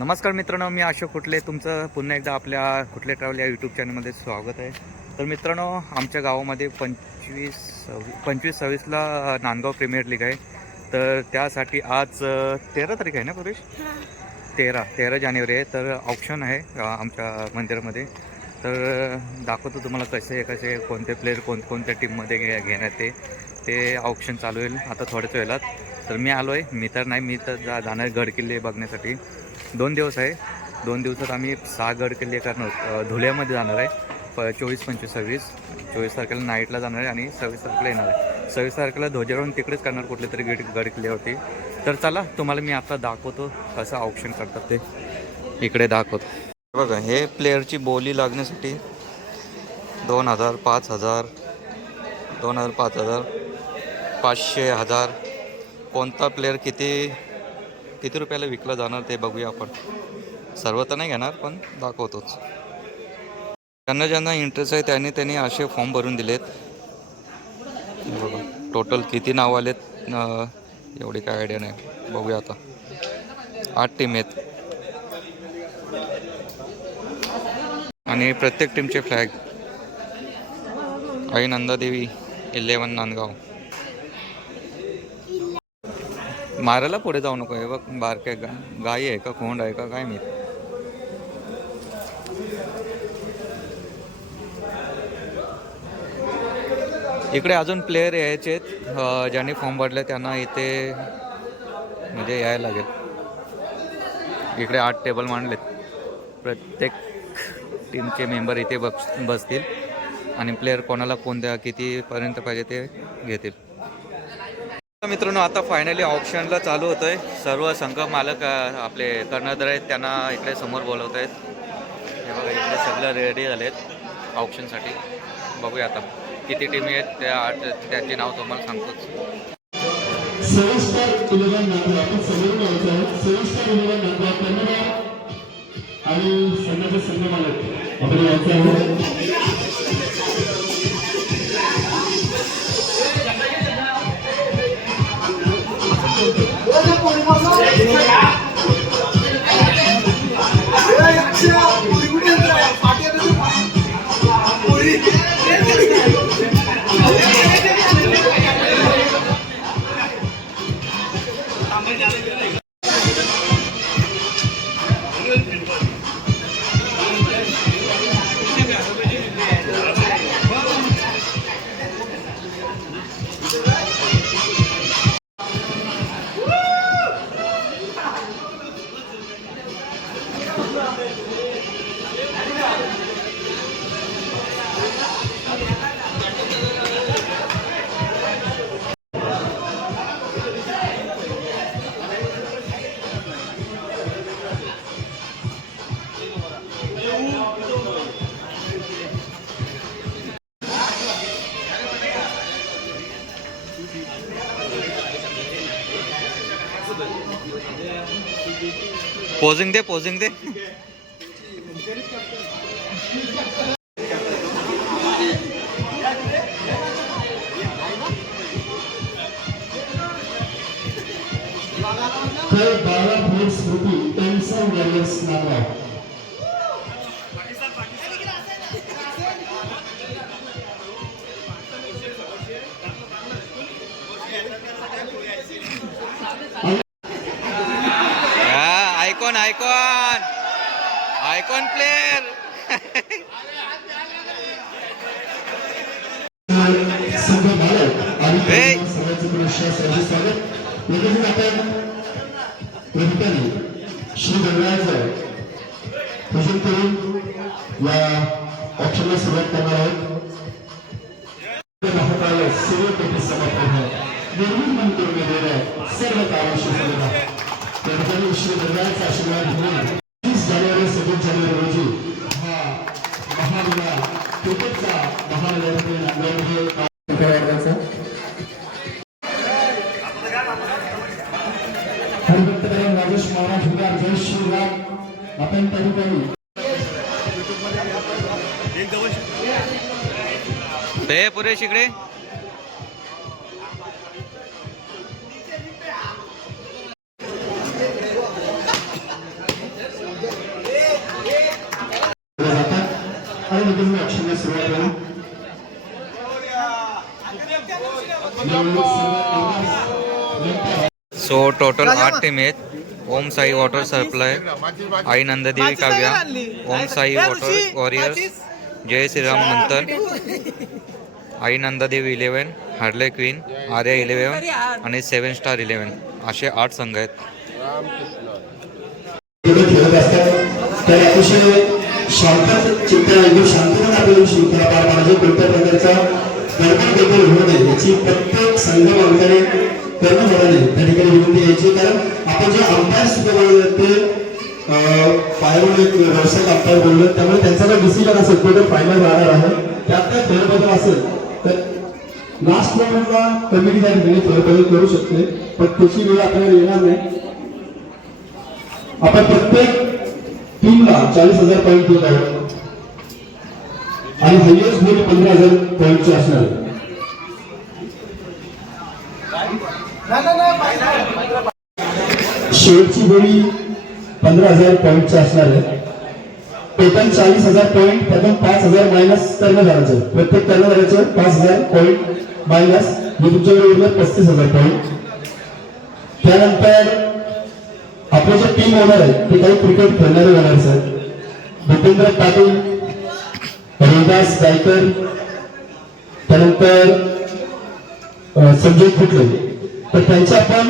नमस्कार मित्रांनो मी अशोक कुठले. तुमचं पुन्हा एकदा आपल्या कुठले ट्रॅव्हल या यूट्यूब चॅनलमध्ये स्वागत आहे. तर मित्रांनो आमच्या गावामध्ये पंचवीस सव्वीस पंचवीस सव्वीसला नांदगाव प्रीमियर लीग आहे. तर त्यासाठी आज तेरा तारीख आहे ना पुरुष? तेरा तेरा जानेवारी आहे. तर ऑप्शन आहे आमच्या मंदिरामध्ये. तर दाखवतो तुम्हाला कसे कसे कोणते प्लेयर कोणकोणत्या टीममध्ये घे घेण्यात ते. ते ऑप्शन चालू होईल आता थोड्याच वेळात. तर मी आलो आहे मी तर नाही मी तर जा जाणार गड गडकिल्ले बघण्यासाठी. दोन दिवस आहे. दोन दिवसात आम्ही सहा गड किल्ले करणार धुल्यामध्ये धुळ्यामध्ये जाणार आहे. प चोवीस पंचवीस सव्वीस. चोवीस तारखेला नाईटला जाणार आहे आणि सव्वीस तारखेला येणार आहे. सव्वीस तारखेला ध्वजारोहण तिकडेच करणार कुठले तरी गड गड किल्ल्यावरती तर चला तुम्हाला मी आता दाखवतो कसं ऑप्शन करतात ते. इकडे दाखवतो. बघा हे प्लेअरची बोली लागण्यासाठी दोन हजार पाच हजार दोन हजार पाच हजार पाचशे हजार. कोणता प्लेअर किती किती रुपयाला विकला जाणार ते बघूया आपण. सर्व तर नाही घेणार पण दाखवतोच. ज्यांना ज्यांना इंटरेस्ट आहे त्यांनी त्यांनी असे फॉर्म भरून दिलेत. बघा टोटल किती नाव आलेत? एवढी काय आयडिया नाही. बघूया आता. आठ टीम आहेत. आणि प्रत्येक टीमचे फ्लॅग आई नंदादेवी इलेवन नांदगाव. मारायला पुढे जाऊ नको हे बघ बारके गा गाई आहे का खोंड आहे का काय मी इकडे अजून प्लेयर यायचे आहेत ज्यांनी फॉर्म भरले त्यांना इथे म्हणजे यायला लागेल. इकडे आठ टेबल मांडलेत. प्रत्येक टीमचे मेंबर इथे बस बसतील. आणि प्लेयर कोणाला कोणत्या कितीपर्यंत पाहिजे ते घेतील. मित्रांनो आता फायनली ऑप्शनला चालू होतं आहे सर्व संघ मालक आपले कर्णधार आहेत त्यांना इकडे समोर बोलवत आहेत. हे बघा इकडे सगळं रेडी झाले आहेत ऑप्शनसाठी बघूया आता किती टीमी आहेत त्या आठ नाव तुम्हाला सांगतोच आणि पोझिंग दे पोझिंग दे स्वागत लगेच आपण प्रभुतानी श्री गणरायाचं पूजन करून या ऑप्शनला सुरुवात करणार आहोत भारताला सेवेपेटी समर्पण निर्भीड मन करून दिलेलं सर्व कार्याशी सुविधा त्या ठिकाणी श्री गणरायाचा आशीर्वाद घेऊन तीस जानेवारी सव्वीस जानेवारी रोजी हा क्रिकेटचा नांदेडमध्ये हरिभक्तराव राजेश महाराज हुगार जय श्रीराम. आपण पुरेश इकडे. सो टोटल आठ टीम आहेत Om Sai water supply Aai Nanddevi Kavya Om Sai water warriors Jai Shriram Manthan. Aai Nandadevi eleven Harley queen Arya eleven आणि सेवन स्टार इलेवन असे आठ संघ आहेत. मुलं खेळत असतात तर अतिशय शांत चित्त एकदम शांतपणे आपल्याला शृंखला पार पाहिजे कोणत्या प्रकारचा गडबड गडबड होऊ नये याची प्रत्येक संघ करणं होणार नाही. त्या ठिकाणी विनंती यायची कारण आपण जे अंपायर सुद्धा बोललो ते अं, एक व्यावसायिक अंपायर बोललो त्यामुळे त्यांचा जर डिसिजन असेल तो जर फायनल राहणार आहे. त्यात काय फेरबदल असेल तर लास्ट मोमेंटला कमिटी त्या ठिकाणी फेरबदल करू शकते पण त्याची वेळ आपल्याला येणार नाही. आपण प्रत्येक टीमला चाळीस हजार पॉईंट देत आहोत. आणि हायएस्ट गुण पंधरा हजार पॉईंटचे असणार शेवटची गोळी पंधरा हजार पॉईंटची असणार आहे. टोटल चाळीस हजार पॉईंट प्रथम पाच हजार मायनस कर्णधाराचं. प्रत्येक कर्णधाराचं पाच हजार पॉईंट मायनस हे तुमच्याकडे उरलं पस्तीस हजार पॉईंट. त्यानंतर आपले जे टीम ओनर आहे ते काही क्रिकेट खेळणारे जाणार सर भूपेंद्र पाटील रविदास गायकर त्यानंतर संजय खुटले तर त्यांचे आपण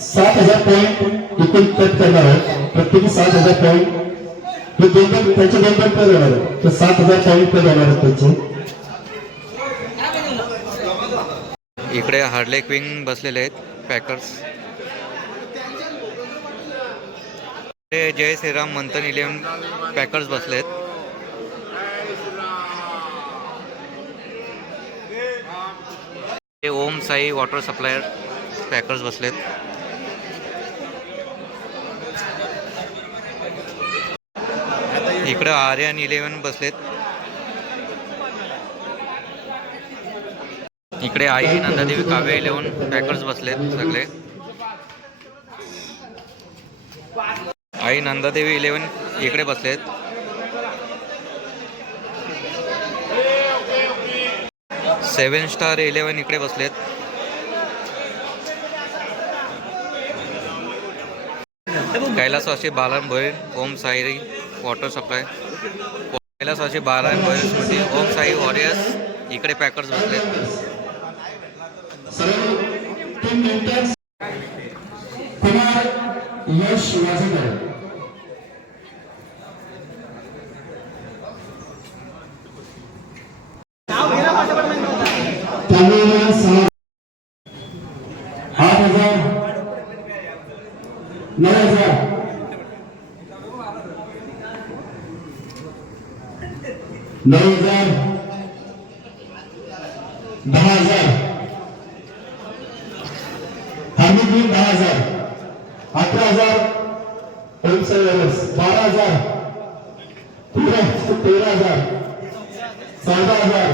सात हजार पॉईंट एकूण कट करणार आहोत प्रत्येकी सात हजार पॉईंट हे दोन दोन त्यांचे दोन दोन पर येणार आहेत तर सात हजार पॉईंट पर येणार आहेत त्यांचे. इकडे हार्ले क्विंग बसलेले आहेत पॅकर्स. इकडे जय श्रीराम मंथन इलेवन पॅकर्स बसलेत हे Om Sai water supplier. Packers बसलेत. इकडं आर्यन इलेवन बसलेत. इकडे आई नंदादेवी काव्य इलेवन पॅकर्स बसलेत सगळे. आई नंदादेवी इलेवन इकडे बसलेत. सेवन स्टार इलेवन इकडे बसलेत. कैलासवासी बालन भोईर ओम साई वॉटर सप्लाय पहिला बालन भोईर स्मृती ओम साई वॉरियर्स इकडे पॅकर्स बसले. आठ हजार नऊ हजार. नऊ हजार. दहा हजार. हार्दिक बिल दहा हजार. अकरा हजार. बारा हजार. तेरा तेरा हजार. चौदा हजार.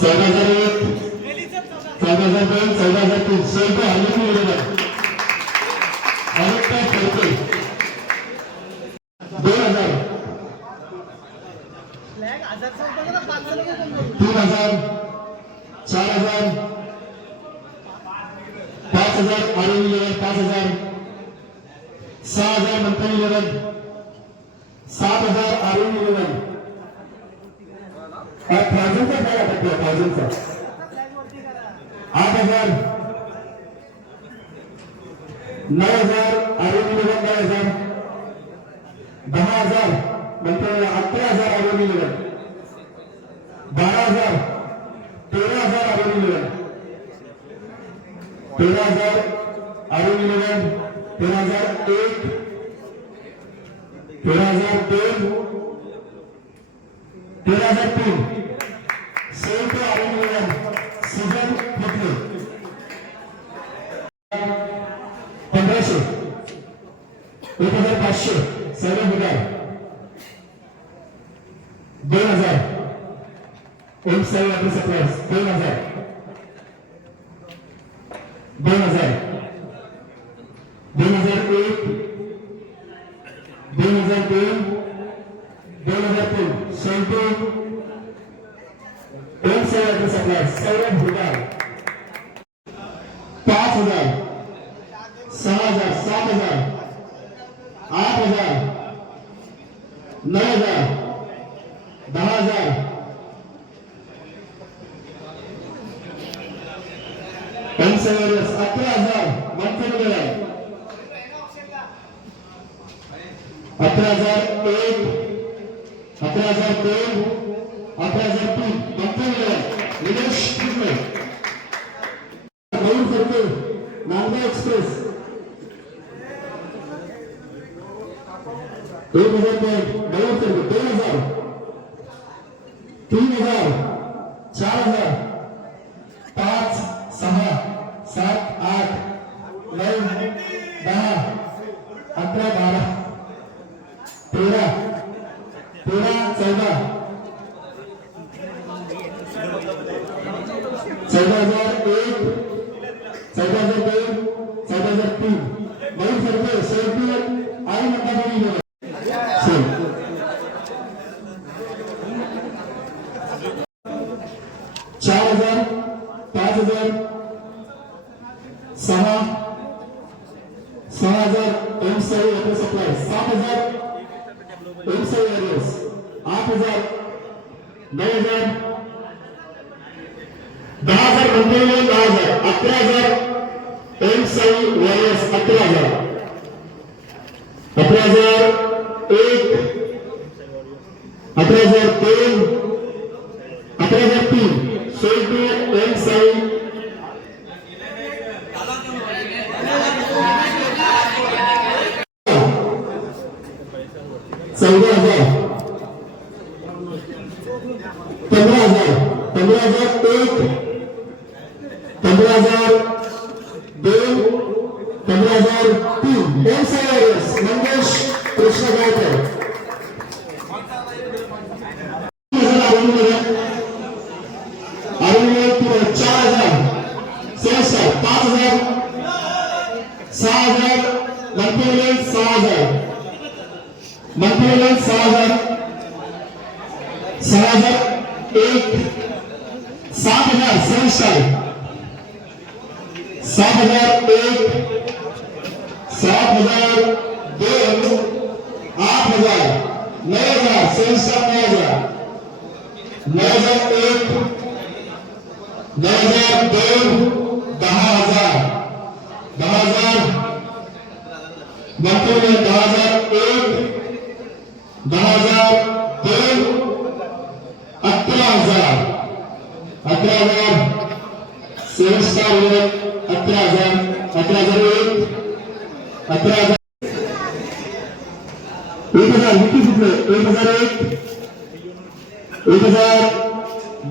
चौदा हजार एक. चौदा हजार दोन चौदा हजार तीन. सर्व हार्दिक मिळवले अनेक काय करते दोन हजार तीन हजार चार हजार पाच हजार आरोग्य लेवल पाच हजार सहा हजार मंत्री लेवल सात हजार आरोग्य लेवल थाउजंडचा काय टाकला थाउजंडचा आठ हजार नऊ हजार आरोग्य लेवल नऊ हजार दहा हजार मंत्री अकरा हजार आरोग्य लेवल हजार. तेरा हजार आरोग्य लेवल तेरा हजार आरोग्य लेवल तेरा हजार एक. तेरा हजार दोन. तेरा हजार तीन. संयुक्त आरोग्य लेवल सीजन कुठले पंधराशे. एक हजार पाचशे. सर्व हजार दोन. Vamos sair abrir essa pressa. 2 a 0. 2 a 0. अकरा हजार एक अकरा हजार दोन अकरा हजार तीन. मंत्री निलेश कृष्ण मयूर फडके नांदेड एक्सप्रेस. एक हजार दोन. मयूर फडके दोन हजार. तीन हजार. चार हजार. चौदा हजार एक अठरा हजार एक अठरा हजार तेरा सहा हजार मंत्रिमंडळ सहा हजार मंत्रिमंडळ सहा हजार सहा हजार एक सात हजार सहसा सात हजार एक सात हजार दोन आठ हजार नऊ हजार सहसा नऊ हजार. नऊ हजार एक नऊ हजार दोन दहा हजार. दहा हजार. मंत्री दहा हजार एक. दहा हजार दोन. अकरा हजार. अकरा हजार. सेवन स्टार वर अकरा हजार. अकरा हजार एक. अकरा हजार. एक हजार विकी सुटले? एक हजार एक. एक हजार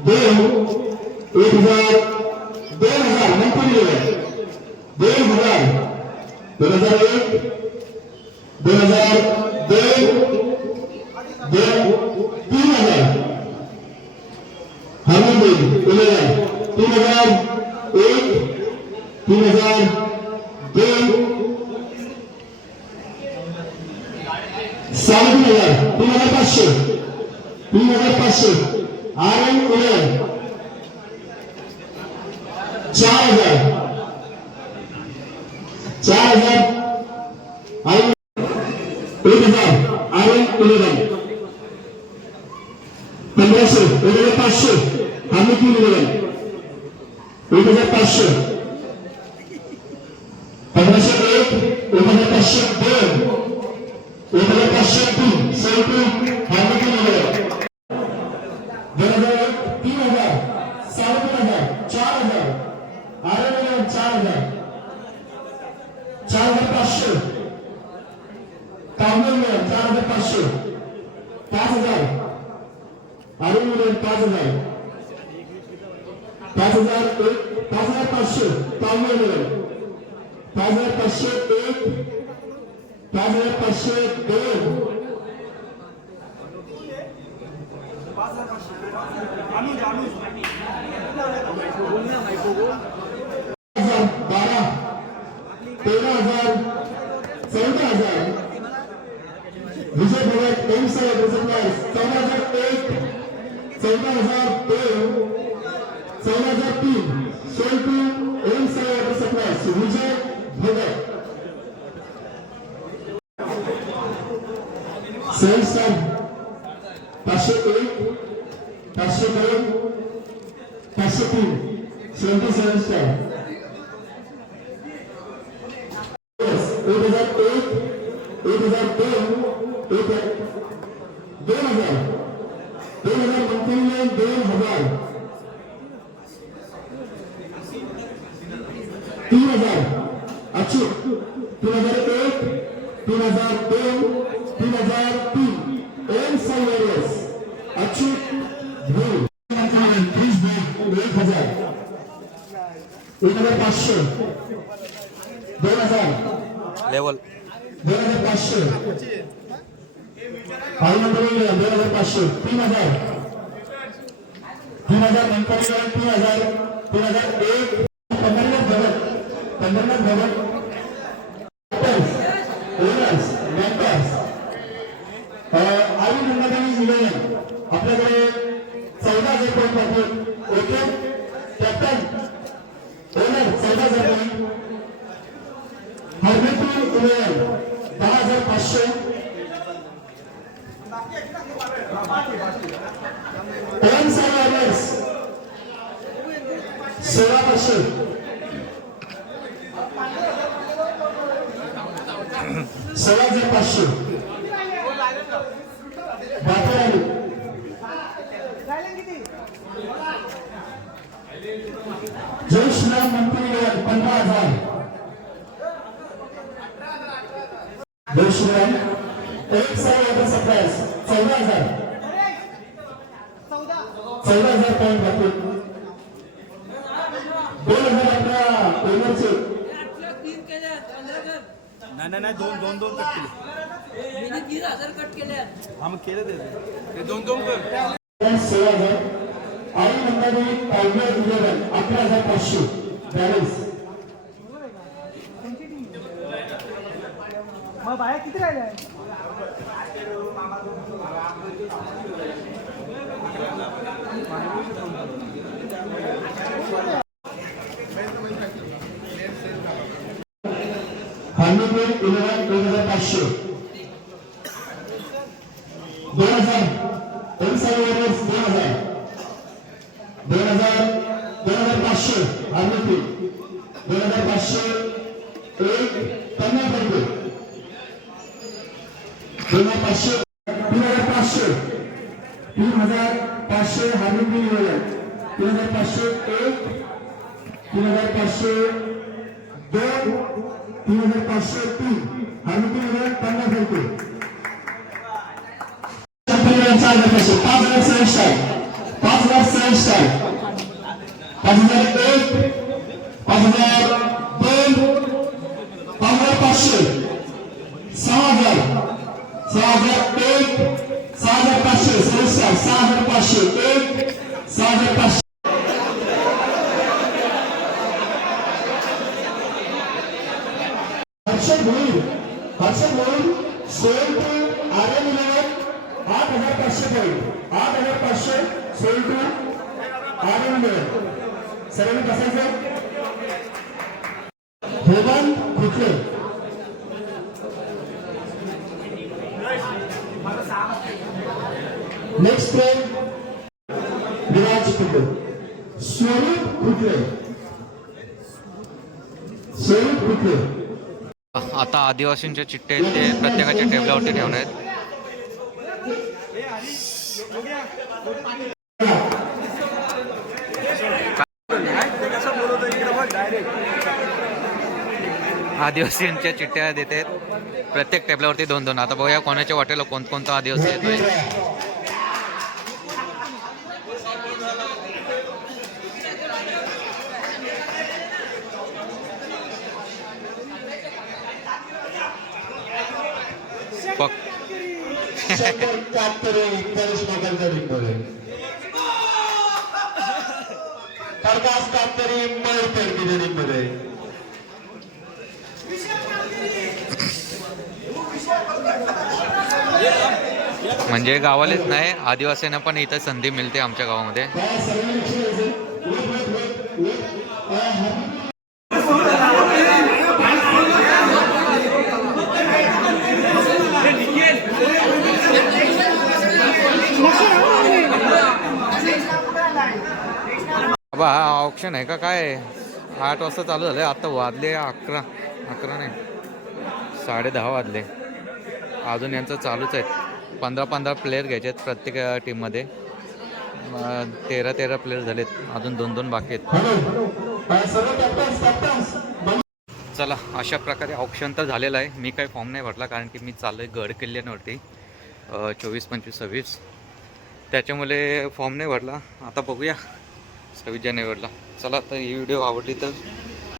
दोन. एक हजार दोन हजार. मंत्री दोन हजार दोन हजार एक दोन हजार दोन दोन तीन हजार हरमन देवी इलेवन तीन हजार एक तीन हजार दोन साडेतीन हजार तीन हजार पाचशे तीन हजार पाचशे आर एम इलेवन हजार चार हजार. अरे एम चार हजार. चार हजार पाचशे. कामगार मिळेल चार हजार पाचशे. पाच हजार. अरे मिळेल पाच हजार. पाच हजार एक पाच हजार पाचशे. कामगार मिळेल पाच हजार पाचशे एक. पाच हजार पाचशे दोन हजार बारा तेरा हजार चौदा हजार विजय भगत तेवीस हजार रिसप्लायर्स चौदा हजार एक चौदा हजार दोन चौदा हजार तीन सोलटू पाचशे तीन सेवन्टी सेवन स्टार एक हजार एक एक हजार दोन एक दोन हजार दोन हजार पंचावन्न दोन हजार तीन हजार अचूक तीन हजार एक तीन हजार दोन तीन हजार तीन एम सायरस अचूक धूळ तीस दोन एक हजार एक हजार पाचशे. दोन हजार. लेवल. दोन हजार पाचशे. दोन हजार पाचशे. तीन हजार. तीन हजार नंतर तीन हजार. तीन हजार एक. Pandharanath Bhagat Pandharanath Bhagat owners Aai number eleven आपल्याकडे चौदा हजार पॉईंट ओके कॅप्टन ओनर चौदा हजार पॉईंट हरमेतून इलेव्हन दहा हजार पाचशे ओम सायरस सोळा पाचशे सोळा हजार पाचशे बाकी आली जय श्रीराम मंत्री पंधरा हजार श्रीराम एक साल आता सत्तावीस चौदा हजार. चौदा. हजार पॉईंट बाकी दोन हजार आपल्या नाही नाही नाही दोन दोन दोन कट केले. मी तीन हजार कट केल्या हा मग केलं ते. दोन दोन कर. सोळा हजार. पावणे इलेव्हन अकरा हजार पाचशे. बॅलन्स मग बाया किती राहिल्या हार्निकवेल इलेव्हन दोन हजार पाचशे दोन हजार हजार पाचशे पाच हजार सहस्टार पाच हजार सहस्टार पाच हजार एक पाच हजार दोन पाच हजार पाचशे सहा हजार सहा हजार एक सहा हजार पाचशे सहस्टार सहा हजार पाचशे एक सहा हजार पाचशे हर्षद भोईर हर्षद भोईर सोल आठ हजार पाचशे पॉईंट आठ हजार पाचशे सोल टू आर एम इलेव्हन सर्वांनी बसायचं धोबन खुटले नेक्स्ट प्लेन विराज खुटले स्वरूप खुटले स्वरूप खुटले आता आदिवासींच्या चिठ्ठे ते प्रत्येकाच्या टेबलावरती ठेवणार आहेत. आदिवासींच्या चिठ्ठ्या देत. आहेत प्रत्येक टेबलावरती दोन दोन. आता बघूया कोणाच्या वाटेला कोणकोणता आदिवासी येतोय. फक्त म्हणजे गावालेच नाही आदिवासींना पण इथं संधी मिळते आमच्या गावामध्ये. बाबा हा ऑप्शन आहे का काय? आठ वाजता चालू झालं आता वाजले अकरा. अकरा नाही. साडे दहा वाजले. अजून यांचं चालूच आहे. पंधरा पंधरा प्लेयर घ्यायचे आहेत प्रत्येक टीममध्ये तेरा तेरा प्लेयर झालेत. अजून दोन दोन बाकी आहेत. चला अशा प्रकारे ऑप्शन तर झालेलं आहे. मी काही फॉर्म नाही भरला कारण की मी चाललो आहे गड किल्ल्यांवरती चोवीस पंचवीस सव्वीस. त्याच्यामुळे फॉर्म नाही भरला. आता बघूया. सव्वीस जानेवारीला. चला तर ही व्हिडिओ आवडली तर